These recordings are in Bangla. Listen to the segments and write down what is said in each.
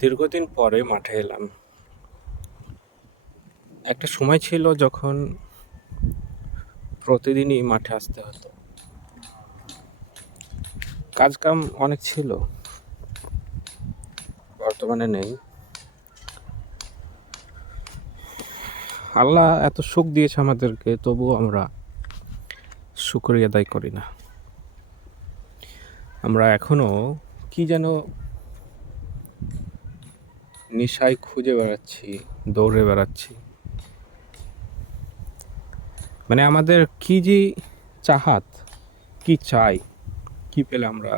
দীর্ঘদিন পরে মাঠে এলাম। একটা সময় ছিল যখন প্রতিদিনই মাঠে আসতে হতো। কাজকাম অনেক ছিল, বর্তমানে নেই। আল্লাহ এত সুখ দিয়েছে আমাদেরকে, তবুও আমরা শুকরিয়া আদায় করি না। আমরা এখনো কি যেন নেশায় খুঁজে বেড়াচ্ছি, দৌড়ে বেড়াচ্ছি। মানে আমাদের কি যে চাহাত, কি চাই, কি পেলে আমরা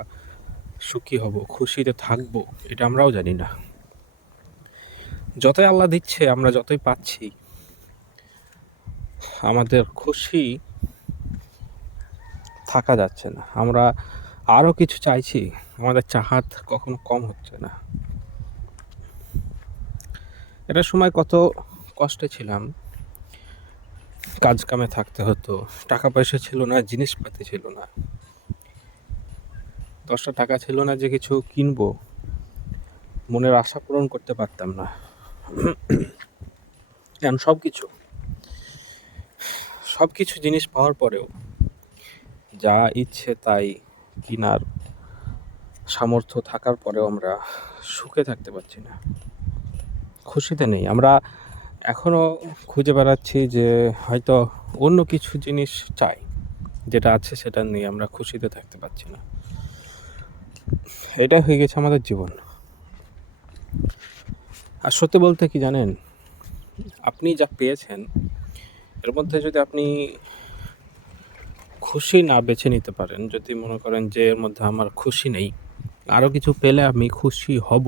সুখী হব, খুশিতে থাকবো, এটা আমরাও জানি না। যতই আল্লাহ দিচ্ছে, আমরা যতই পাচ্ছি, আমাদের খুশি থাকা যাচ্ছে না। আমরা আরও কিছু চাইছি, আমাদের চাহাত কখনো কম হচ্ছে না। এটা সময় কত কষ্টে ছিলাম, কাজ কামে থাকতে হতো, টাকা পয়সা ছিল না, জিনিসপাতি ছিল না, 10টা টাকা ছিল না যে কিছু কিনবো, মনের আশা পূরণ করতে পারতাম না। এখন সব কিছু জিনিস পাওয়ার পরেও যা ইচ্ছে তাই কিনার সামর্থ্য থাকার পরেও আমরা সুখে থাকতে পারছি না, খুশিতে নেই। আমরা এখনও খুঁজে বেড়াচ্ছি যে হয়তো অন্য কিছু জিনিস চাই, যেটা আছে সেটা নিয়ে আমরা খুশিতে থাকতে পারছি না। এটাই হয়ে গেছে আমাদের জীবন। আর সত্যি বলতে কি জানেন, আপনি যা পেয়েছেন এর মধ্যে যদি আপনি খুশি না বেছে নিতে পারেন, যদি মনে করেন যে এর মধ্যে আমার খুশি নেই, আরও কিছু পেলে আমি খুশি হব,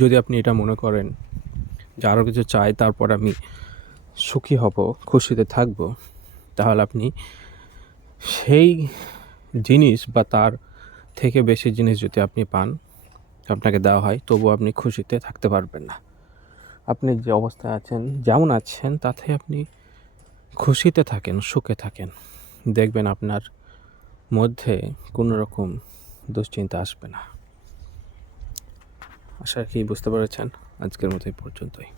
যদি আপনি এটা মনে করেন যে আরও কিছু চাই তারপর আমি সুখী হব, খুশিতে থাকব, তাহলে আপনি সেই জিনিস বা তার থেকে বেশি জিনিস যদি আপনি পান, আপনাকে দেওয়া হয়, তবু আপনি খুশিতে থাকতে পারবেন না। আপনি যে অবস্থায় আছেন, যেমন আছেন, তাতে আপনি খুশিতে থাকেন, সুখে থাকেন, দেখবেন আপনার মধ্যে কোনো রকম দুশ্চিন্তা আসবে না। আশা রাখি বুঝতে পেরেছেন। আজকের মতো এই পর্যন্তই।